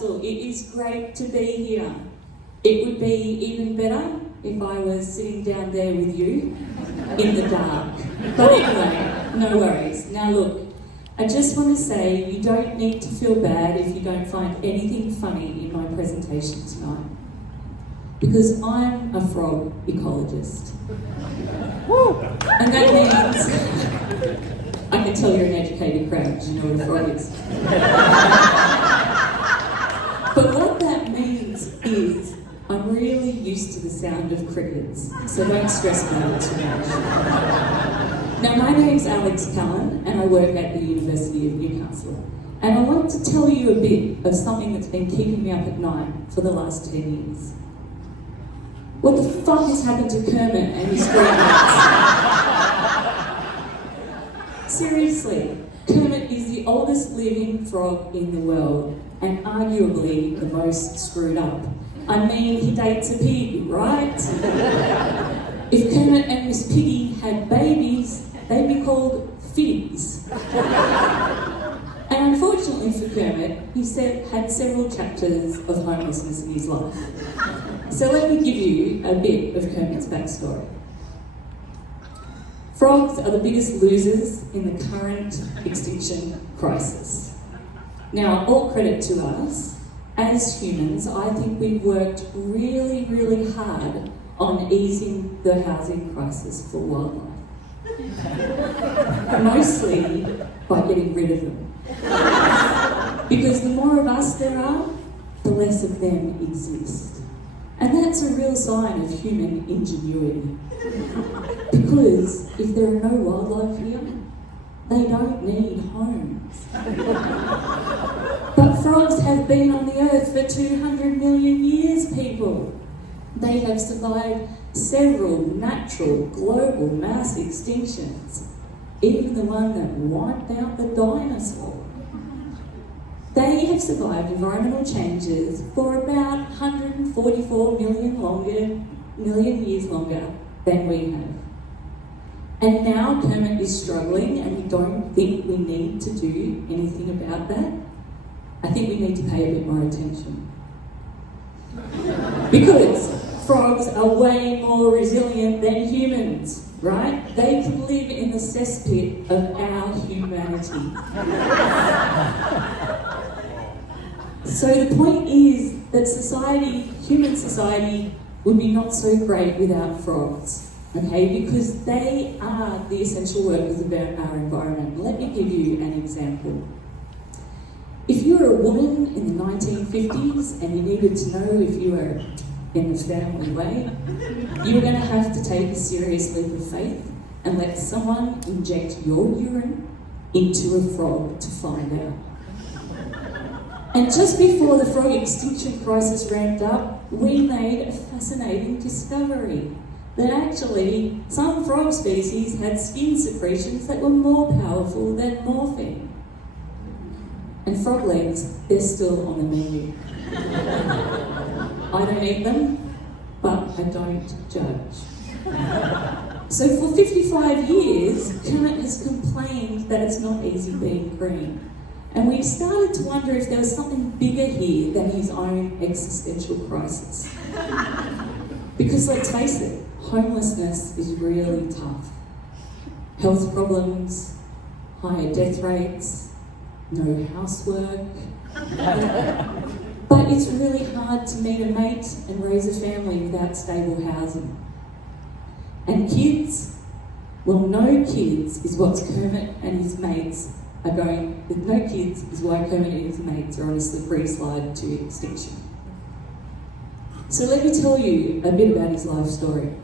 Newcastle. It is great to be here. It would be even better if I was sitting down there with you in the dark. But anyway, no worries. Now look, I just want to say you don't need to feel bad if you don't find anything funny in my presentation tonight. Because I'm a frog ecologist. And that means, I can tell you're an educated crowd because you know what a frog is. But what that means is I'm really used to the sound of crickets, so don't stress about it too much. Now, my name's Callen, and I work at the University of Newcastle. And I want to tell you a bit of something that's been keeping me up at night for the last 10 years. What the fuck has happened to Kermit and his grandmates? Seriously, Kermit is the oldest living frog in the world, and arguably the most screwed up. I mean, he dates a pig, right? If Kermit and Miss Piggy had babies, they'd be called figs. And unfortunately for Kermit, he had several chapters of homelessness in his life. So let me give you a bit of Kermit's backstory. Frogs are the biggest losers in the current extinction crisis. Now, all credit to us. As humans, I think we've worked really, really hard on easing the housing crisis for wildlife. Mostly by getting rid of them. Because the more of us there are, the less of them exist. And that's a real sign of human ingenuity. Because if there are no wildlife here, they don't need homes. But frogs have been on the earth for 200 million years, people. They have survived several natural global mass extinctions, even the one that wiped out the dinosaur. They have survived environmental changes for about 144 million years longer than we have. And now Kermit is struggling, and we don't think we need to do anything about that. I think we need to pay a bit more attention. Because frogs are way more resilient than humans, right? They can live in the cesspit of our humanity. So the point is that human society, would be not so great without frogs, okay? Because they are the essential workers of our environment. Let me give you an example. If you were a woman in the 1950s and you needed to know if you were in the family way, you were going to have to take a serious leap of faith and let someone inject your urine into a frog to find out. And just before the frog extinction crisis ramped up, we made a fascinating discovery. That actually, some frog species had skin secretions that were more powerful than morphine. And frog legs, they're still on the menu. I don't eat them, but I don't judge. So for 55 years, Callen has complained that it's not easy being green. And we started to wonder if there was something bigger here than his own existential crisis. Because let's face it, homelessness is really tough. Health problems, higher death rates, no housework. But it's really hard to meet a mate and raise a family without stable housing. And kids? Well, no kids is what Kermit and his mates are going, with no kids is why Kermit and his mates are on a slippery slide to extinction. So let me tell you a bit about his life story.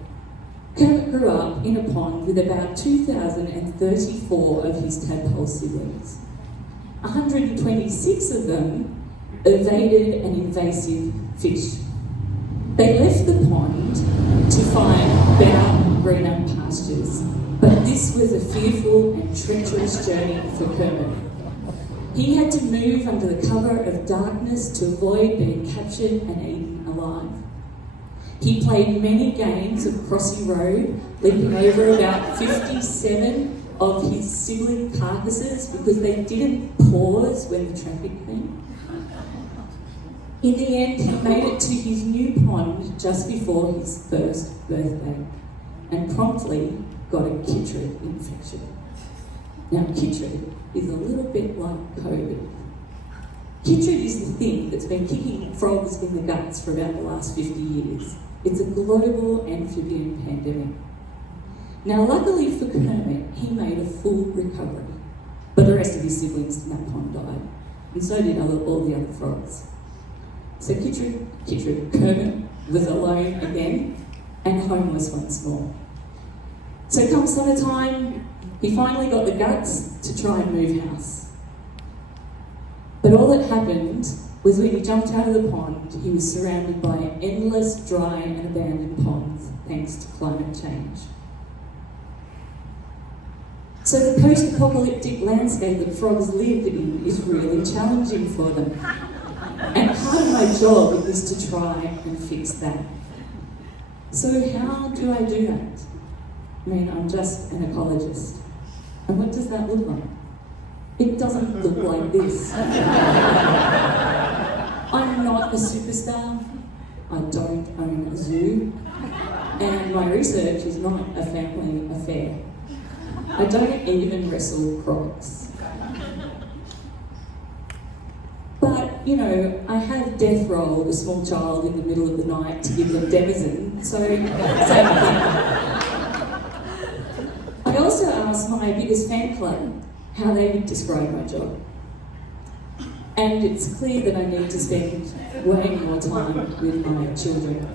Kermit grew up in a pond with about 2,034 of his tadpole siblings. 126 of them evaded an invasive fish. They left the pond to find better, greener pastures. But this was a fearful and treacherous journey for Kermit. He had to move under the cover of darkness to avoid being captured and eaten alive. He played many games of Crossy Road, leaping over about 57 of his sibling carcasses because they didn't pause when the traffic came. In the end, he made it to his new pond just before his first birthday and promptly got a chytrid infection. Now, chytrid is a little bit like COVID. Chytrid is the thing that's been kicking frogs in the guts for about the last 50 years. It's a global amphibian pandemic. Now, luckily for Kermit, he made a full recovery, but the rest of his siblings in that pond died, and so did all the other frogs. So Kermit was alone again and homeless once more. So come summertime, he finally got the guts to try and move house. But all that happened was when he jumped out of the pond, he was surrounded by endless dry and abandoned ponds thanks to climate change. So the post-apocalyptic landscape that frogs lived in is really challenging for them. And part of my job is to try and fix that. So how do I do that? I mean, I'm just an ecologist. And what does that look like? It doesn't look like this. I'm not a superstar. I don't own a zoo. And my research is not a family affair. I don't even wrestle crocs. But, you know, I have death rolled a small child in the middle of the night to give them Denizen, so same thing. I also asked my biggest fan club how they would describe my job. And it's clear that I need to spend way more time with my children.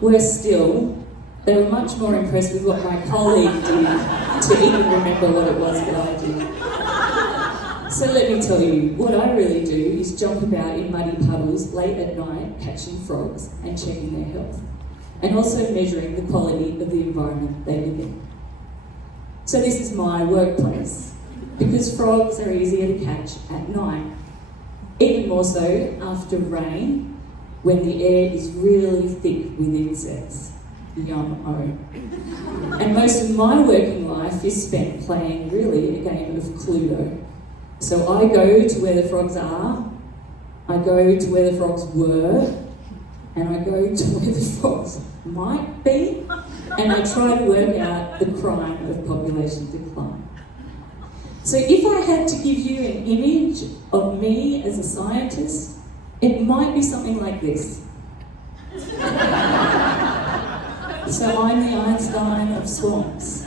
Worse still, they were much more impressed with what my colleague did to even remember what it was that I did. So let me tell you, what I really do is jump about in muddy puddles late at night, catching frogs and checking their health, and also measuring the quality of the environment they live in. So this is my workplace, because frogs are easier to catch at night, even more so after rain, when the air is really thick with insects. Yum-o. And most of my working life is spent playing really a game of Cluedo. So I go to where the frogs are, I go to where the frogs were, and I go to where the frogs might be, and I try to work out the crime of population decline. So if I had to give you an image of me as a scientist, it might be something like this. So I'm the Einstein of swamps.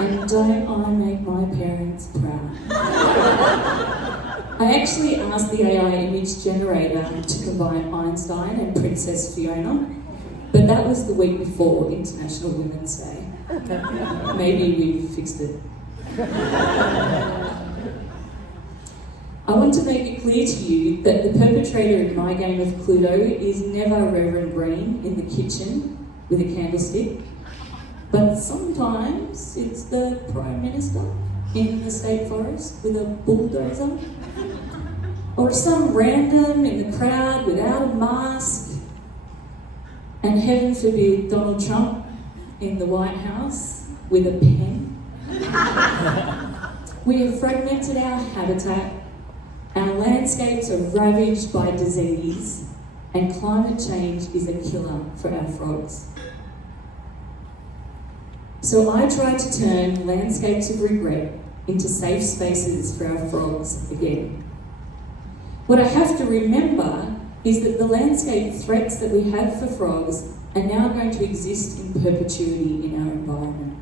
And don't I make my parents proud? I actually asked the AI image generator to combine Einstein and Princess Fiona, but that was the week before International Women's Day. Maybe we've fixed it. I want to make it clear to you that the perpetrator in my game of Cluedo is never Reverend Green in the kitchen with a candlestick, but sometimes it's the Prime Minister in the State Forest with a bulldozer, or some random in the crowd without a mask, and heaven forbid Donald Trump in the White House with a pen. We have fragmented our habitat, our landscapes are ravaged by disease, and climate change is a killer for our frogs. So I try to turn landscapes of regret into safe spaces for our frogs again. What I have to remember is that the landscape threats that we have for frogs are now going to exist in perpetuity in our environment.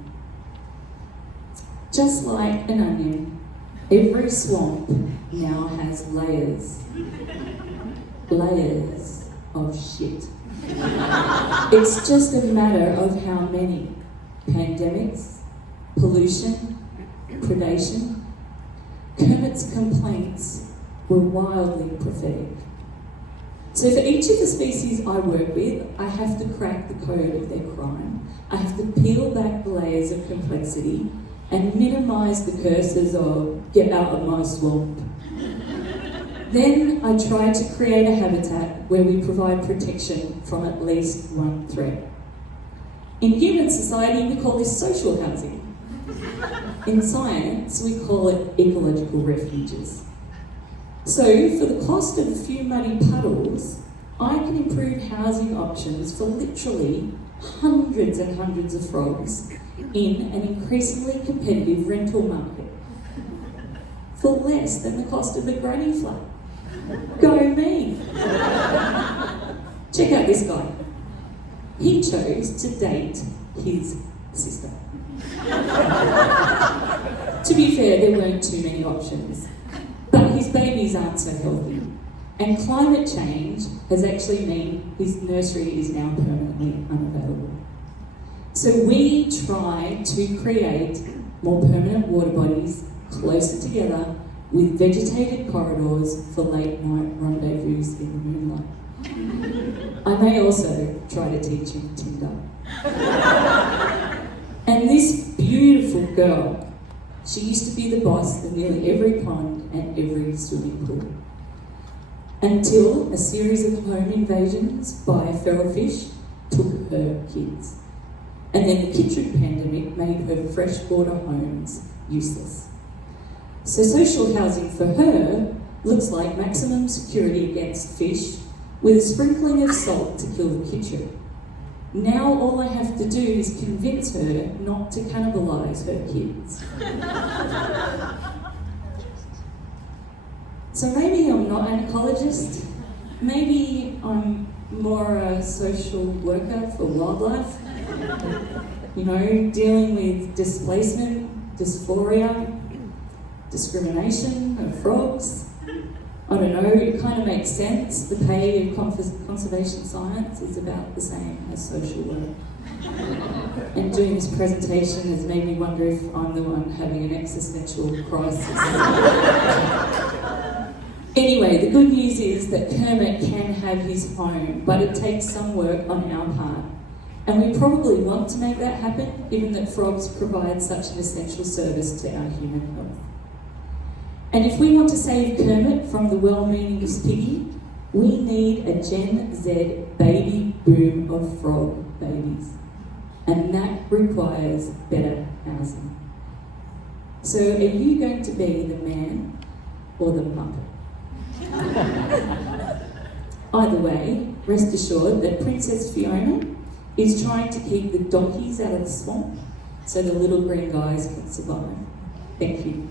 Just like an onion, every swamp now has layers. Layers of shit. It's just a matter of how many. Pandemics, pollution, predation. Kermit's complaints were wildly prophetic. So for each of the species I work with, I have to crack the code of their crime. I have to peel back the layers of complexity and minimise the curses of get out of my swamp. Then I try to create a habitat where we provide protection from at least one threat. In human society, we call this social housing. In science, we call it ecological refuges. So, for the cost of a few muddy puddles, I can improve housing options for literally hundreds and hundreds of frogs in an increasingly competitive rental market for less than the cost of a granny flat. Go me! Check out this guy. He chose to date his sister. To be fair, there weren't too many options, but his babies aren't so healthy, and climate change has actually meant his nursery is now permanently unavailable. So we try to create more permanent water bodies closer together with vegetated corridors for late night rendezvous in the moonlight. I may also try to teach him Tinder. And this beautiful girl, she used to be the boss of nearly every pond and every swimming pool. Until a series of home invasions by feral fish took her kids. And then the kitchen pandemic made her freshwater homes useless. So social housing for her looks like maximum security against fish with a sprinkling of salt to kill the kitchen. Now all I have to do is convince her not to cannibalise her kids. So maybe I'm not an ecologist, maybe I'm more a social worker for wildlife. You know, dealing with displacement, dysphoria, discrimination of frogs. I don't know, it kind of makes sense. The pay of conservation science is about the same as social work. And doing this presentation has made me wonder if I'm the one having an existential crisis. Anyway, the good news is that Kermit can have his home, but it takes some work on our part. And we probably want to make that happen, given that frogs provide such an essential service to our human health. And if we want to save Kermit from the well-meaning piggy, we need a Gen Z baby boom of frog babies. And that requires better housing. So are you going to be the man or the muppet? Either way, rest assured that Princess Fiona is trying to keep the donkeys out of the swamp so the little green guys can survive. Thank you.